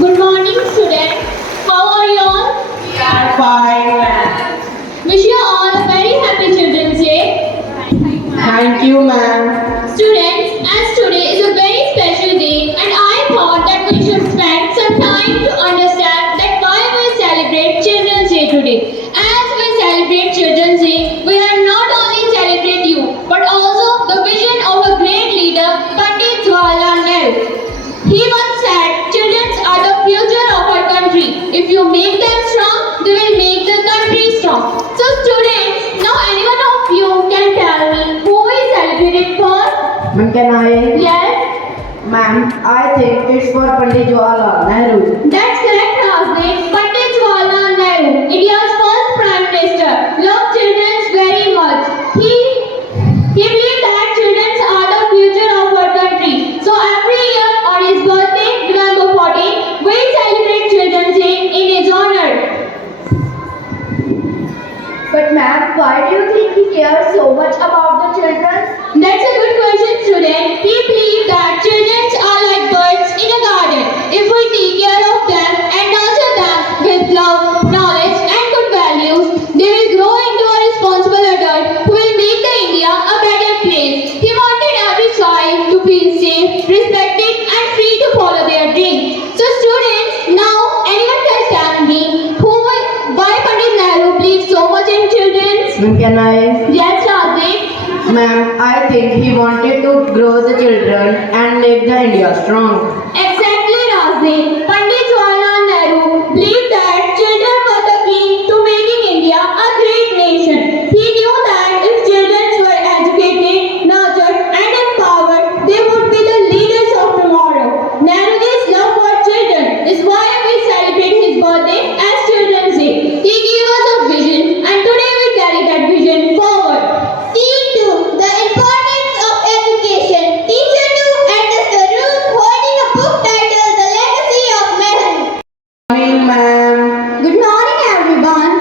Good morning, students. How are you all? We are fine. Wish you all a very happy Children's Day. Thank you, ma'am. Students, as today is a very special day, and I thought that we should spend some time to understand that why we celebrate Children's Day today. As we celebrate Children's Day, we are not only celebrate you, but also the vision of a great leader, Pandit Jawaharlal Nehru. He once said, children are the future of our country. If you make them strong, they will make the country strong. So students, now anyone of you can tell me who is celebrated for? Ma'am, can I? Yes, Ma'am, I think it's for Pandit Jawaharlal Nehru. that's correct, Raznik. Pandit Jawaharlal Nehru, India's first Prime Minister, loved children very much. He believed that children are the future of our country. So every year on his birthday, November 14, we celebrate Children's Day in his honor. But ma'am, why do you think he cares so much about the children? That's a good question, student. He believed that children are like birds in a garden. If we take care of them and nurture them with love, knowledge, and good values, they will grow into a responsible adult who will make the India a better place. He wanted every child to feel safe, respected, and free to follow their dreams. So, students, now anyone can tell me why Pandit Nehru believed so much in children? Ma'am, can I? Yes, Rajiv. Ma'am, I think he wanted to grow the children and make the India strong. Exactly, Rajiv. Pandit Jawaharlal Nehru believed that children were the key to making India a great nation. He knew that if children were educated, nurtured, and empowered, they would be the leaders of tomorrow. Nehru's love for children is why we celebrate his birthday as Children's Day. He gave us a vision, and today we carry that vision forward. See2, the importance of education. Teacher 2 enters the room holding a book titled The Legacy of Nehru. Morning, ma'am. Good morning, everyone.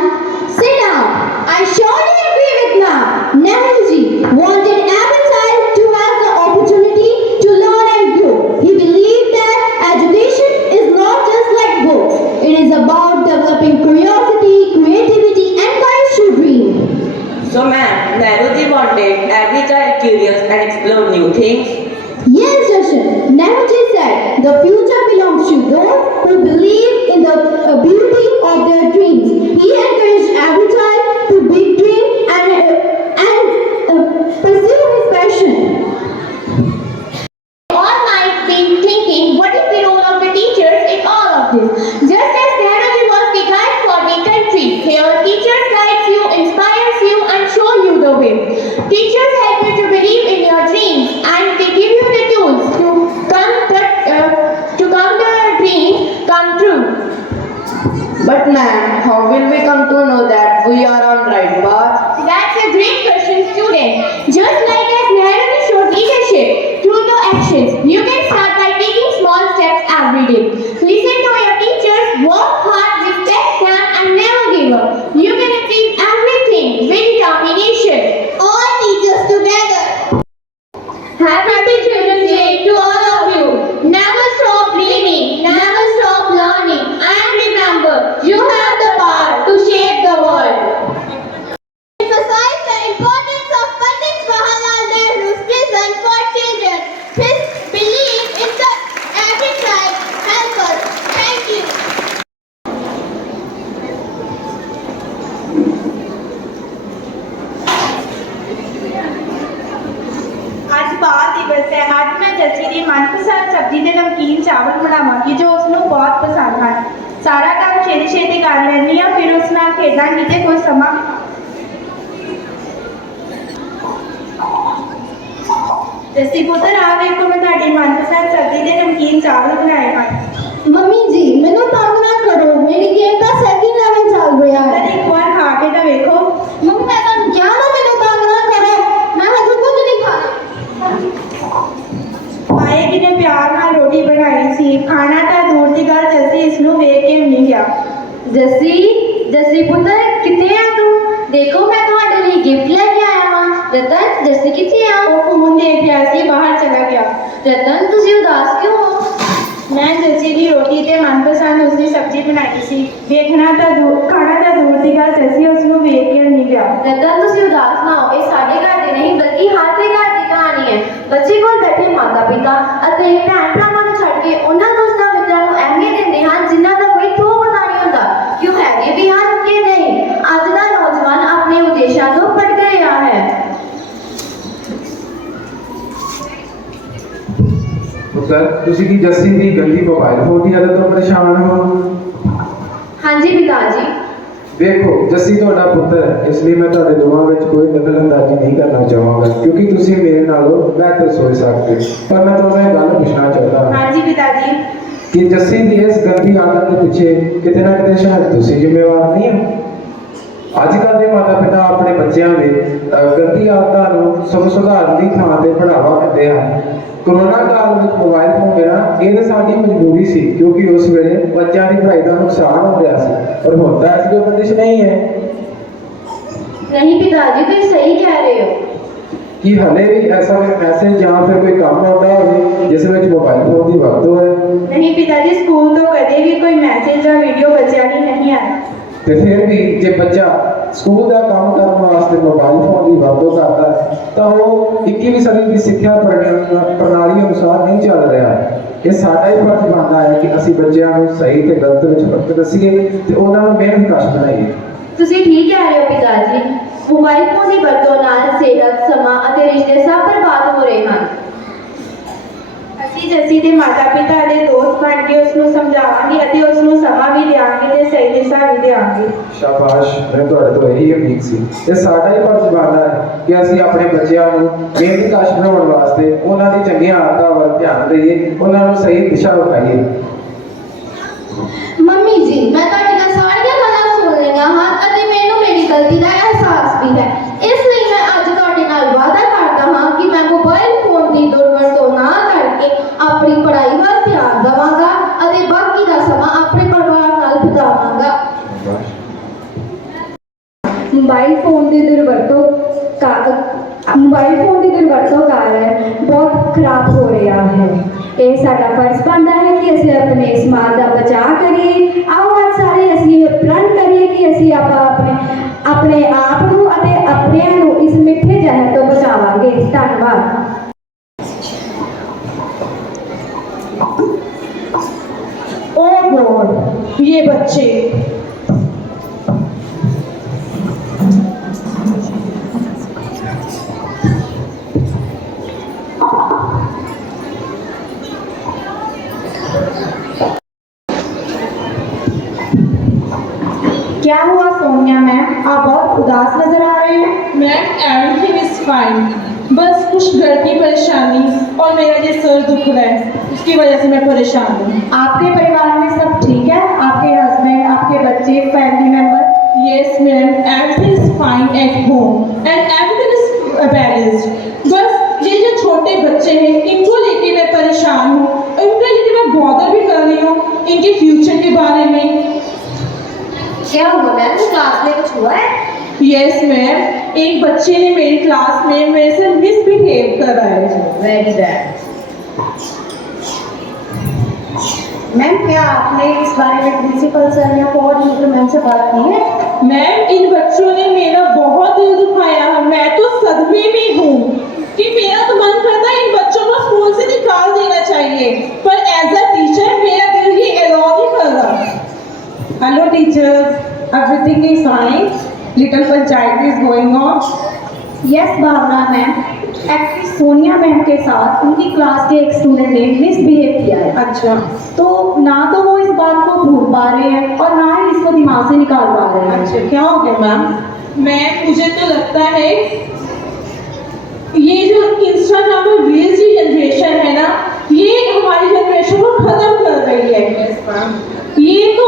Sit down. I surely agree with ma'am. Nehruji wanted every child to have the opportunity to learn and grow. He believed that education is not just like books. It is about developing curiosity, creativity, and courage to dream. So, ma'am, Nehruji wanted every child curious and explore new things. Yes, Jashan. Nehruji said, the future belongs to those who believe in the beauty of their dreams. He encouraged every child to big dream and pursue his passion. All might be thinking, what is the role of the teachers in all of this? Just as Nehruji was the guide for the country, here teachers guide you, inspires you, and show you the way. Teachers help you to believe in your dreams, and they give you the tools to come the dreams come true. But, ma'am, how will we come to know that we are on right path? That's a great question, student. Just like as Nehru showed leadership through the actions, you can start by taking small steps every day. Listen to your teachers, work hard, respect them, and never give up. You can achieve everything with determination. All teachers together. Happy Children's Day to all of you. Never stop dreaming, never stop learning, and remember, you have the power to shape the world. Emphasize the importance of Pandit Jawaharlal Nehru's vision for children. His belief in the every child help us. Thank you. ਅੱਜ ਬਾਲ ਦਿਵਸ ਹੈ। ਅੱਜ ਮੈਂ ਜੱਸੀ ਦੀ ਮਨਪਸੰਦ ਸਬਜ਼ੀ ਤੇ ਨਮਕੀਨ ਚਾਵਲ ਬਣਾਵਾਂਗੀ ਜੋ ਉਸ ਨੂੰ ਬਹੁਤ ਪਸੰਦ ਹਨ। ਸਾਰਾ ਕੰਮ ਛੇਤੀ ਛੇਤੀ ਕਰ ਲੈਂਦੀ ਹਾਂ, ਫਿਰ ਉਸ ਨਾਲ ਖੇਡਾਂਗੀ ਤੇ ਕੁਝ ਸਮਾਂ ਜੱਸੀ ਪੁੱਤਰ ਆ ਵੇਖੋ ਮੈਂ ਤੁਹਾਡੀ ਮਨਪਸੰਦ ਸਬਜ਼ੀ ਤੇ ਨਮਕੀਨ ਚਾਵਲ ਬਣਾਏ ਹਨ। ਮੰਮੀ ਜੀ ਮੈਨੂੰ ਖਾਣਾ ਤਾਂ ਦੂਰ ਦੀ ਗੱਲ ਜੱਸੀ ਇਸ ਨੂੰ ਵੇਖ ਕੇ ਨਹੀਂ ਗਿਆ। जस्सी पुत्र कितने आ तू? देखो मैं तुम्हारे लिए गिफ्ट लेके आया हां। रतन जस्सी कितने आ? ਉਹ ਫੋਨ ਦੇਖ ਰਿਹਾ ਸੀ, ਬਾਹਰ ਚਲਾ ਗਿਆ। रतन तुसी उदास क्यों हो? ਮੈਂ ਜੱਸੀ ਦੀ ਰੋਟੀ ਤੇ ਮਨਪਸੰਦ ਉਸਦੀ ਸਬਜ਼ੀ ਬਣਾਈ ਸੀ। ਖਾਣਾ ਤਾਂ ਦੂਰ ਦੀ ਗੱਲ ਜੱਸੀ ਉਸ ਨੂੰ ਵੇਖ ਕੇ ਨਹੀਂ ਗਿਆ। रतन तुसी उदास ना हो, ये साडे घर दी नहीं बल्कि हर दे घर दी कहानी है। बच्चे कोल बैठे माता पिता ਅਤੇ ਭੈਣ ਭਰਾਵਾਂ ਨੂੰ ਛੱਡ ਕੇ ਉਹਨਾਂ ਦੋਸਤਾਂ ਮਿੱਤਰਾਂ ਨੂੰ ਅਹਿਮੀਅਤ ਦਿੰਦੇ ਹਨ ਜਿਨ੍ਹਾਂ ਦਾ ਕੋਈ ਥੋ ਪਤਾ ਨਹੀਂ ਹੁੰਦਾ ਕਿ ਉਹ ਹੈਗੇ ਵੀ ਹਨ ਕਿ ਨਹੀਂ। ਅੱਜ ਦਾ ਨੌਜਵਾਨ ਆਪਣੇ ਉਦੇਸ਼ਾਂ ਤੋਂ ਭਟਕ ਰਿਹਾ ਹੈ। ਪੁੱਤਰ ਤੁਸੀਂ ਕੀ ਜੱਸੀ ਦੀ ਗੰਦੀ ਮੋਬਾਈਲ ਫੋਨ ਦੀ ਆਦਤ ਤੋਂ ਪਰੇਸ਼ਾਨ ਹੋ? ਹਾਂਜੀ ਪਿਤਾ ਜੀ। ਵੇਖੋ ਜੱਸੀ ਤੁਹਾਡਾ ਪੁੱਤਰ ਹੈ, ਇਸ ਲਈ ਮੈਂ ਤੁਹਾਡੇ ਦੋਵਾਂ ਵਿੱਚ ਕੋਈ ਦਖਲਅੰਦਾਜ਼ੀ ਨਹੀਂ ਕਰਨਾ ਚਾਹਾਂਗਾ ਕਿਉਂਕਿ ਤੁਸੀਂ ਮੇਰੇ ਨਾਲੋਂ ਬਿਹਤਰ ਸੋਚ ਸਕਦੇ ਹੋ। ਪਰ ਮੈਂ ਤੁਹਾਨੂੰ ਇਹ ਗੱਲ ਪੁੱਛਣਾ ਚਾਹੁੰਦਾ ਹਾਂ ਹਾਂਜੀ ਪਿਤਾ ਜੀ। ਕਿ ਜੱਸੀ ਦੀ ਇਸ ਗੰਦੀ ਆਦਤ ਦੇ ਪਿੱਛੇ ਕਿਤੇ ਨਾ ਕਿਤੇ ਸ਼ਾਇਦ ਤੁਸੀਂ ਜ਼ਿੰਮੇਵਾਰ ਨਹੀਂ ਹੋ। ਅੱਜ ਕੱਲ੍ਹ ਦੇ ਮਾਤਾ ਪਿਤਾ ਆਪਣੇ ਬੱਚਿਆਂ ਦੇ ਗੰਦੀ ਆਦਤਾਂ ਨੂੰ ਸੁਧਾਰਨ ਦੀ ਥਾਂ ਤੇ ਬੜਾਵਾ ਦਿੰਦੇ ਹਨ। ਕੋਰੋਨਾ ਕਾਲ ਵਿੱਚ ਮੋਬਾਈਲ ਫੋਨ ਦੇਣਾ ਇਹ ਤਾਂ ਸਾਡੀ ਮਜਬੂਰੀ ਸੀ ਕਿਉਂਕਿ ਉਸ ਵੇਲੇ ਬੱਚਿਆਂ ਦੀ ਪੜ੍ਹਾਈ ਦਾ ਨੁਕਸਾਨ ਹੋ ਰਿਹਾ ਸੀ, ਪਰ ਹੁਣ ਤਾਂ ਐਸੀ ਕੋਈ ਬੰਦਿਸ਼ ਨਹੀਂ ਹੈ। ਨਹੀਂ ਪਿਤਾ ਜੀ ਤੁਸੀਂ ਸਹੀ ਕਹਿ ਰਹੇ ਹੋ। ਕਿ ਹਲੇ ਵੀ ਐਸਾ ਕੋਈ ਮੈਸੇਜ ਜਾਂ ਫਿਰ ਕੋਈ ਕੰਮ ਆਉਂਦਾ ਹੋਵੇ ਜਿਸ ਵਿੱਚ ਮੋਬਾਈਲ ਫੋਨ ਦੀ ਵਰਤੋਂ ਹੈ? ਨਹੀਂ ਪਿਤਾ ਜੀ, ਸਕੂਲ ਤੋਂ ਕਦੇ ਵੀ ਕੋਈ ਮੈਸੇਜ ਜਾਂ ਵੀਡੀਓ ਬੱਚਿਆਂ ਲਈ ਨਹੀਂ ਆਇਆ। ਤੇ ਫਿਰ ਵੀ ਜੇ ਬੱਚਾ ਸਕੂਲ ਦਾ ਕੰਮ ਕਰਨ ਵਾਸਤੇ ਮੋਬਾਈਲ ਫੋਨ ਦੀ ਵਰਤੋਂ ਕਰਦਾ ਹੈ ਤਾਂ ਉਹ 21ਵੀਂ ਸਦੀ ਦੀ ਸਿੱਖਿਆ ਪ੍ਰਣਾਲੀ ਅਨੁਸਾਰ ਨਹੀਂ ਚੱਲ ਰਿਹਾ। ਇਹ ਸਾਡਾ ਹੀ ਫਰਜ਼ ਬਣਦਾ ਹੈ ਕਿ ਅਸੀਂ ਬੱਚਿਆਂ ਨੂੰ ਸਹੀ ਤੇ ਗਲਤ ਵਿੱਚ ਫਰਕ ਦੱਸੀਏ ਤੇ ਉਹਨਾਂ ਨੂੰ ਮਿਹਨਤਕਸ਼ ਬਣਾਈਏ। ਤੁਸੀਂ ਠੀਕ ਕਹਿ ਰਹੇ ਹੋ ਪਿਤਾ ਜੀ। ਮੋਬਾਈਲ ਫੋਨ ਦੀ ਵਰਤੋਂ ਨਾਲ ਸਿਹਤ, ਸਮਾਂ ਅਤੇ ਰਿਸ਼ਤੇ ਸਭ ਬਰਬਾਦ ਹੋ ਰਹੇ ਹਨ। ਅਸੀਂ ਜੱਸੀ ਦੇ ਮਾਤਾ ਪਿਤਾ ਦੇ ਦੋਸਤ ਬਣ ਕੇ ਉਸ ਨੂੰ ਸਮਝਾਵਾਂਗੇ ਅਤੇ ਉਸ ਨੂੰ ਸਮਾਂ ਵੀ ਦਿਆਂਗੇ ਤੇ ਸਹੀ ਦਿਸ਼ਾ ਵੀ ਦਿਆਂਗੇ। ਸ਼ਾਬਾਸ਼, ਮੈਂ ਤੁਹਾਡੇ ਤੋਂ ਇਹੀ ਉਮੀਦ ਸੀ। ਇਹ ਸਾਡਾ ਹੀ ਫਰਜ਼ ਬਣਦਾ ਹੈ ਕਿ ਅਸੀਂ ਆਪਣੇ ਬੱਚਿਆਂ ਨੂੰ ਮਿਹਨਤਕਸ਼ ਬਣਾਉਣ ਵਾਸਤੇ ਉਹਨਾਂ ਦੀ ਚੰਗੀਆਂ ਆਦਤਾਂ ਵੱਲ ਧਿਆਨ ਦੇਈਏ, ਉਹਨਾਂ ਨੂੰ ਸਹੀ ਦਿਸ਼ਾ ਵਿਖਾਈਏ। ਮੰਮੀ ਜੀ ਮੈਂ ਤੁਹਾਡੀਆਂ ਸਾਰੀਆਂ ਗੱਲਾਂ ਸੁਣ ਲਈਆਂ ਹਨ ਅਤੇ ਮੈਨੂੰ ਮੇਰੀ ਗਲਤੀ ਦਾ ਅਹਿਸਾਸ ਵੀ ਹੈ। ਇਸ ਲਈ ਮੈਂ ਅੱਜ ਤੁਹਾਡੇ ਨਾਲ ਵਾਅਦਾ ਕਰਦਾ ਹਾਂ ਕਿ ਮੈਂ ਮੋਬਾਈਲ ਫੋਨ ਦੀ ਦੁਰਵਰਤੋਂ ਨਾ ਕਰਕੇ ਆਪਣੀ ਪੜ੍ਹਾਈ ਵੱਲ ਧਿਆਨ ਦੇਵਾਂਗਾ ਅਤੇ ਬਾਕੀ ਦਾ ਸਮਾਂ ਆਪਣੇ ਪਰਿਵਾਰ ਨਾਲ ਬਿਤਾਵਾਂਗਾ। ਮੋਬਾਈਲ ਫੋਨ ਦੀ ਦੁਰਵਰਤੋਂ ਕਾਰਨ ਬਹੁਤ ਖਰਾਬ ਹੋ ਰਿਹਾ ਹੈ। ਇਹ ਸਾਡਾ ਫਰਜ਼ ਬਣਦਾ ਹੈ ਕਿ ਅਸੀਂ ਆਪਣੇ ਸਮਾਜ ਦਾ ਬਚਾਅ ਕਰੀਏ। ਆਓ ਅੱਜ ਸਾਰੇ ਅਸੀਂ ਪ੍ਰਣ ਕਰੀਏ ਕਿ ਅਸੀਂ ਆਪਣੇ ਆਪ ਨੂੰ ਅਤੇ ਆਪਣਿਆਂ ਨੂੰ ਇਸ ਮਿੱਠੇ ਜ਼ਹਿਰ ਤੋਂ ਬਚਾਵਾਂਗੇ। ਧੰਨਵਾਦ। ओह गॉड, ये बच्चे। क्या हुआ सोनिया मैम, आप बहुत उदास नजर आ रहे हैं। मैम एवरीथिंग इज फाइन, बस कुछ घर की परेशानी और मेरा ये सर दुख रहा है, उसकी वजह से मैं परेशान हूँ। आपके परिवार में सब ठीक है? आपके हस्बैंड, आपके बच्चे, family member? Yes ma'am, everything is fine at home and everything is balanced. बस ये जो छोटे बच्चे हैं इनको लेके मैं परेशान हूँ, इनका लेके मैं बॉदर भी कर रही हूँ इनके फ्यूचर के बारे में। क्या हुआ मैम, क्लास में कुछ हुआ है? यस मैम, एक बच्चे ने मेरी क्लास में मेरे से मिसबिहेव करा है। Very bad. मैम क्या आपने इस बारे में प्रिंसिपल सर या कोऑर्डिनेटर मैम से बात की है? मैम इन बच्चों ने मेरा बहुत दिल दुखाया है, मैं तो सदमे में हूँ कि मेरा तो मन करता है इन बच्चों को स्कूल से निकाल देना चाहिए, पर एज अ टीचर मेरा दिल ये अलाउ नहीं कर रहा। Hello teachers, everything is fine. Little panchayat is going on. Yes Bhavna ma'am, actually Sonia ma'am के साथ उनकी क्लास के एक स्टूडेंट ने मिसबिहेव किया है। अच्छा, तो ना तो वो इस बात को भूल पा रहे हैं और ना ही इसको दिमाग से निकाल पा रहे हैं। अच्छा क्या हो गया मैम? मैम मुझे तो लगता है ये जो इंस्टाग्राम और रील्स की जनरेशन है ना, ये हमारी जनरेशन को खत्म कर रही है। ये तो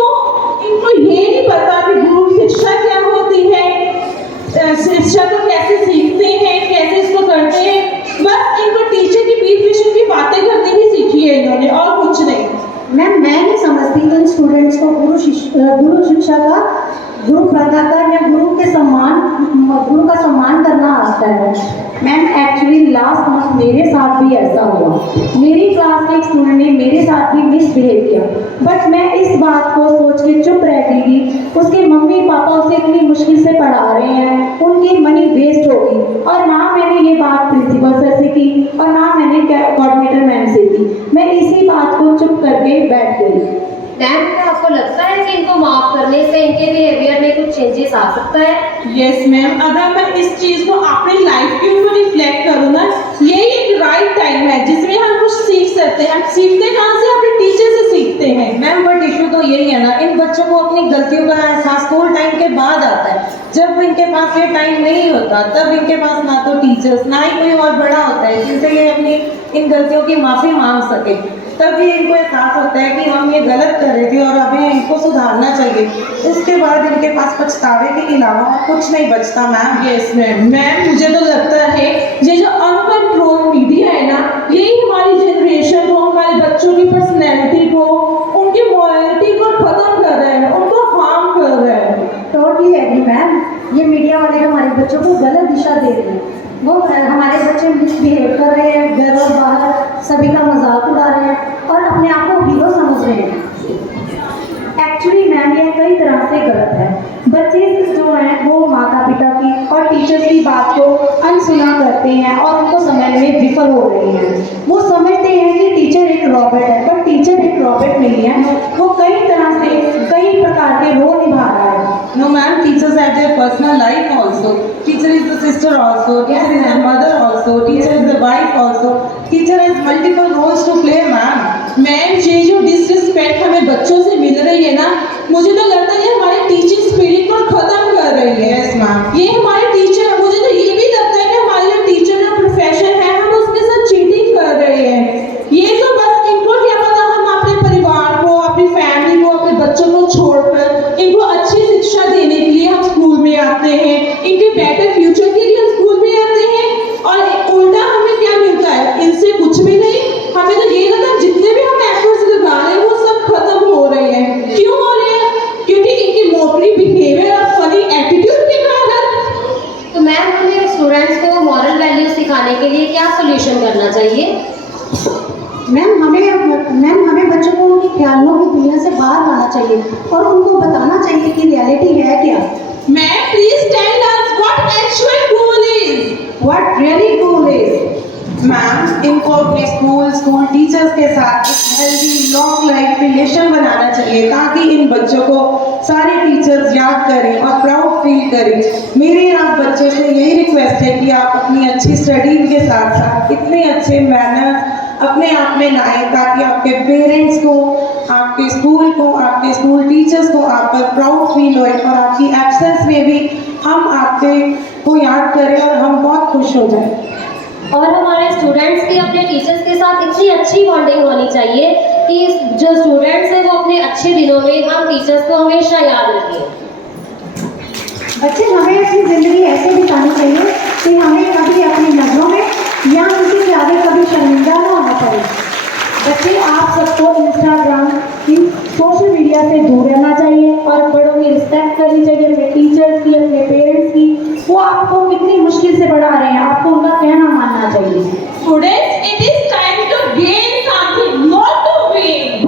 इनको ये नहीं पता कि गुरु शिक्षा क्या होती है, शिक्षा को कैसे सीखते हैं, कैसे इसको करते हैं। बस इनको टीचर की बीच में की बातें करनी ही सीखी है इन्होंने और कुछ नहीं। मैम मैं नहीं समझती इन स्टूडेंट्स को गुरु शिक्षा का गुरु प्रथा का या गुरु का सम्मान करना आता है। मैम एक्चुअली लास्ट मंथ मेरे साथ भी ऐसा हुआ। मेरी क्लास के एक स्टूडेंट ने मेरे साथ भी मिसबिहेव किया, बट मैं इस बात को सोच के चुप रहती थी। उसके मम्मी पापा उसे इतनी मुश्किल से पढ़ा रहे हैं, उनकी मनी वेस्ट होगी, और ना मैंने ये बात प्रिंसिपल सर से की और ना मैंने कोऑर्डिनेटर मैम से की। मैं इसी बात को चुप करके बैठ गई। मैम क्या आपको लगता है कि इनको माफ करने से इनके बिहेवियर में कुछ चेंजेस आ सकता है? यस मैम, अगर मैं इस चीज को अपनी लाइफ के ऊपर रिफ्लेक्ट करूँ ना, यही एक राइट टाइम है जिसमें हम कुछ सीख सकते हैं। हम सीखते कहाँ से? अपने टीचर से सीखते हैं। मैम बट इशू तो यही है ना, इन बच्चों को अपनी गलतियों का एहसास स्कूल टाइम के बाद आता है। जब इनके पास ये टाइम नहीं होता तब इनके पास ना तो टीचर्स ना ही कोई और बड़ा होता है जिनसे ये अपनी इन गलतियों की माफ़ी मांग सके। तब ये इनको एहसास होता है कि हम ये गलत कर रहे थे और हमें इनको सुधारना चाहिए। उसके बाद इनके पास पछतावे के अलावा कुछ नहीं बचता मैम। Yes ma'am. मैम मुझे तो लगता है ये जो अनकंट्रोल मीडिया है ना, यही हमारी जनरेशन को, हमारे बच्चों की पर्सनैलिटी को, उनकी मॉरलिटी को खत्म कर रहे हैं, उनको हार्म कर रहे हैं। टोटली एग्री मैम, ये मीडिया वाले हमारे बच्चों को गलत दिशा दे रहे हैं। वो हमारे बच्चे मिसबिहेव कर रहे हैं, घर और बाहर सभी का मजाक उड़ा रहे हैं और अपने आप को हीरो समझ रहे हैं। एक्चुअली मैम ये कई तरह से गलत है। बच्चे जो हैं वो माता पिता की और टीचर्स की बात को अनसुना करते हैं और उनको समझने में विफल हो रहे हैं। वो समझते हैं कि टीचर एक रॉबोट है, पर टीचर एक रॉबोट नहीं है। वो कई तरह से कई प्रकार के रोल निभा रहा है। No ma'am, teachers have their personal life also. Teacher is the sister also. Teacher is the mother also. Teacher is the wife also. Teacher has multiple roles to play ma'am. Ma'am ये जो disrespect हमें बच्चों से मिल रही है ना, मुझे तो लगता है ये हमारे टीचिंग स्पिरिट को खत्म कर रही है। Yes ma'am. ये हमारे टीचर, मुझे तो ये भी लगता है कि हमारे जो टीचर का प्रोफेशन है, हम उसके साथ चीटिंग कर रहे हैं। ये तो बस इनको क्या पता, हम अपने परिवार को, अपनी फैमिली को, अपने बच्चों को छोड़कर इनको अच्छी शिक्षा देने के लिए हम स्कूल में आते हैं, इनके बेटर फ्यूचर के लिए हम स्कूल में आते हैं, और उल्टा हमें क्या मिलता है? इनसे कुछ भी नहीं। हमें तो ये लगता है जितने भी हम एफर्ट्स लगा रहे हैं वो सब खत्म हो रहे हैं। क्यों हो रहे हैं? क्योंकि इनकी मोटरी बिहेवियर और फनी एटीट्यूड के कारण। तो मैम हमें स्टूडेंट्स को मॉरल वैल्यू सिखाने के लिए क्या सोल्यूशन करना चाहिए? मैम हमें बच्चों को उनके ख्यालों की दुनिया से बाहर लाना चाहिए और उनको बताना चाहिए कि रियलिटी है क्या। Ma'am please tell us what actual goal is, what really goal is. Ma'am इनको अपने स्कूल टीचर्स के साथ एक हेल्दी लॉन्ग लाइफ रिलेशन बनाना चाहिए ताकि इन बच्चों को सारे टीचर्स याद करें और प्राउड फील करें। मेरे आप बच्चों से यही रिक्वेस्ट है कि आप अपनी अच्छी स्टडी के साथ साथ इतने अच्छे मैनर्स अपने आप में लाएं ताकि आपके पेरेंट्स को, आपके स्कूल टीचर्स को आप पर प्राउड फील होए और आपकी एब्सेंस में भी हम आपसे को याद करें और हम बहुत खुश हो जाएं। और हमारे स्टूडेंट्स की अपने टीचर्स के साथ इतनी अच्छी बॉन्डिंग होनी चाहिए कि जो स्टूडेंट्स हैं वो अपने अच्छे दिनों में हम टीचर्स को हमेशा याद रखें। बच्चे हमें अपनी ज़िंदगी ऐसे बितानी चाहिए कि हमें कभी अपनी नज़रों में या किसी के आगे कभी शर्मिंदा ना होना पड़े। बच्चे आप सबको इंस्टाग्राम की सोशल मीडिया से दूर रहना चाहिए और बड़ों की रिस्पेक्ट करनी चाहिए, अपने टीचर्स की, अपने पेरेंट्स की। वो आपको कितनी मुश्किल से पढ़ा रहे हैं, आपको उनका कहना मानना चाहिए। Students it is time to gain something, not to gain.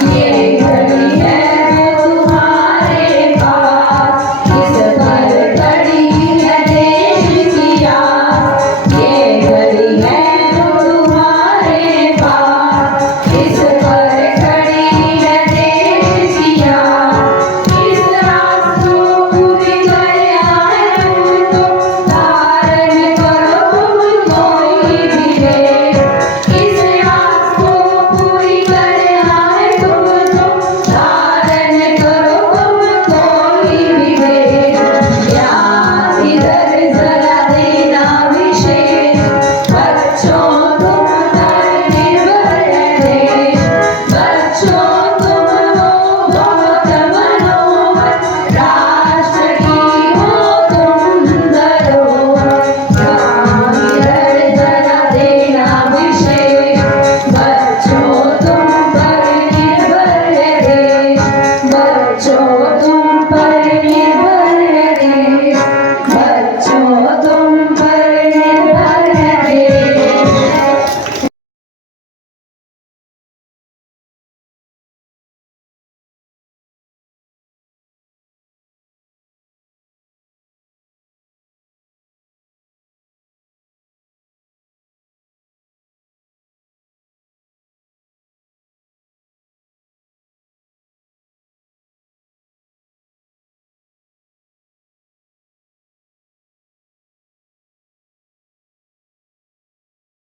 Yes.